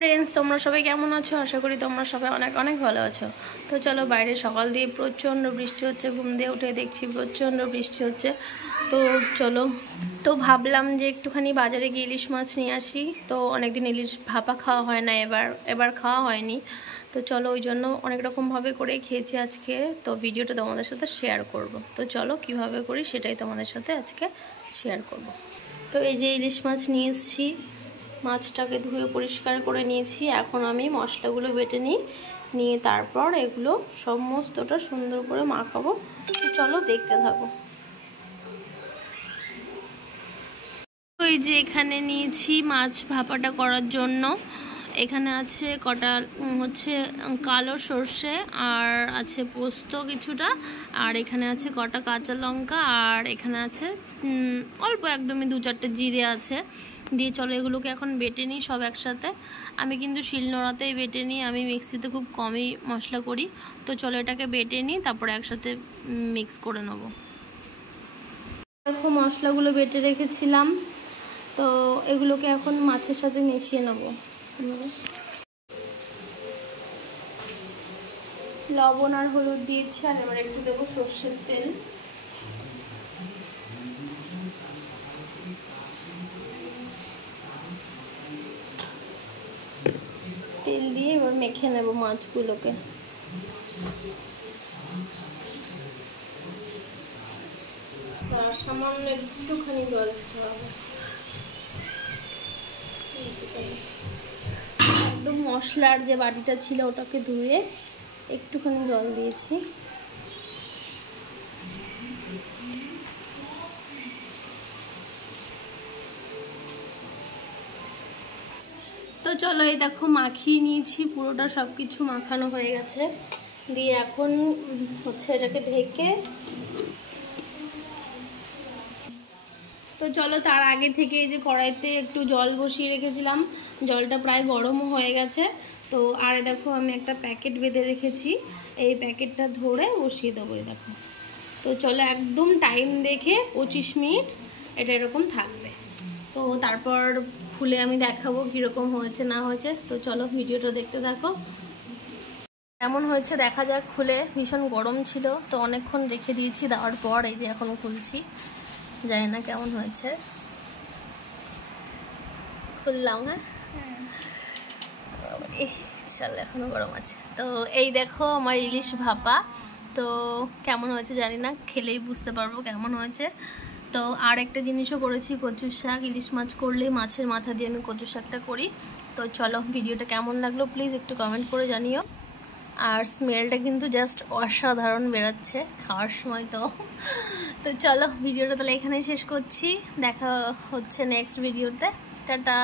Friends তোমরা সবাই কেমন আছো? আশা করি তোমরা সবাই অনেক অনেক ভালো আছো। তো চলো, বাইরে সকাল দিয়ে প্রচণ্ড বৃষ্টি হচ্ছে, ঘুম দিয়ে উঠে দেখছি প্রচণ্ড বৃষ্টি হচ্ছে। তো চলো, তো ভাবলাম যে একটুখানি বাজারে গিয়ে ইলিশ মাছ নিয়ে আসি। তো অনেকদিন ইলিশ ভাপা খাওয়া হয় না, এবার খাওয়া হয়নি। তো চলো, ওই জন্য অনেক রকমভাবে করে খেয়েছি আজকে। তো ভিডিওটা তোমাদের সাথে শেয়ার করব। তো চলো কিভাবে করি সেটাই তোমাদের সাথে আজকে শেয়ার করব। তো এই যে ইলিশ মাছ নিয়ে এসেছি, মাছটাকে ধুয়ে পরিষ্কার করে নিয়েছি। এখন আমি মশলাগুলো বেটে নিয়ে তারপর এগুলো সমস্তটা সুন্দর করে মাখাবো। চলো দেখতে থাকো। এই যে এখানে নিয়েছি মাছ ভাপাটা করার জন্য। এখানে আছে কটা হচ্ছে কালো সর্ষে, আর আছে পোস্ত কিছুটা, আর এখানে আছে কটা কাঁচা লঙ্কা, আর এখানে আছে অল্প একদমই 2-4টে জিরে আছে। দিয়ে চলো এগুলোকে এখন বেটে নিই সব একসাথে। আমি কিন্তু শিলনোড়াতেই বেটে নিই, আমি মিক্সিতে খুব কমই মশলা করি। তো চলো এটাকে বেটে নিই, তারপরে একসাথে মিক্স করে নেব। দেখো মশলাগুলো বেটে রেখেছিলাম, তো এগুলোকে এখন মাছের সাথে মিশিয়ে নেব। লবণ আর হলুদ দিয়েছি, আর এবার একটু দেবো সর্ষের তেল। তেল দিয়ে এবার মেখে নেব মাছগুলোকে। সামান্য একটুখানি জল দিতে হবে, একদম মশলার যে বাটিটা ছিল ওটাকে ধুয়ে একটুখানি জল দিয়েছি। তো চলো, এই দেখো মাখিয়ে নিয়েছি পুরোটা, সব কিছু মাখানো হয়ে গেছে। দিয়ে এখন হচ্ছে এটাকে ঢেকে, তো চলো তার আগে থেকে এই যে কড়াইতে একটু জল বসিয়ে রেখেছিলাম, জলটা প্রায় গরমও হয়ে গেছে। তো আর দেখো আমি একটা প্যাকেট বেঁধে রেখেছি, এই প্যাকেটটা ধরে বসিয়ে দেবো। দেখো, তো চলো একদম টাইম দেখে 25 মিনিট এটা এরকম থাকবে। তো তারপর খুলে আমি দেখাবো কীরকম হয়েছে না হয়েছে। তো চলো ভিডিওটা দেখতে থাকো। কেমন হয়েছে দেখা যাক খুলে। ভীষণ গরম ছিল, তো অনেকক্ষণ রেখে দিয়েছি, দেওয়ার পর এই যে এখন খুলছি। জানি না কেমন হয়েছে, খুললাম। হ্যাঁ, ইনশাল্লাহ এখনো গরম আছে। তো এই দেখো আমার ইলিশ ভাপা। তো কেমন হয়েছে জানি না, খেলেই বুঝতে পারবো কেমন হয়েছে। তো আর একটা জিনিসও করেছি, কচুর শাক। ইলিশ মাছ করলেই মাছের মাথা দিয়ে আমি কচুর শাকটা করি। তো চলো ভিডিওটা কেমন লাগলো প্লিজ একটু কমেন্ট করে জানিও। আর স্মেলটা কিন্তু জাস্ট অসাধারণ বেরোচ্ছে খাওয়ার সময়। তো চলো ভিডিওটা তাহলে এখানেই শেষ করছি, দেখা হচ্ছে নেক্সট ভিডিওতে। টাটা।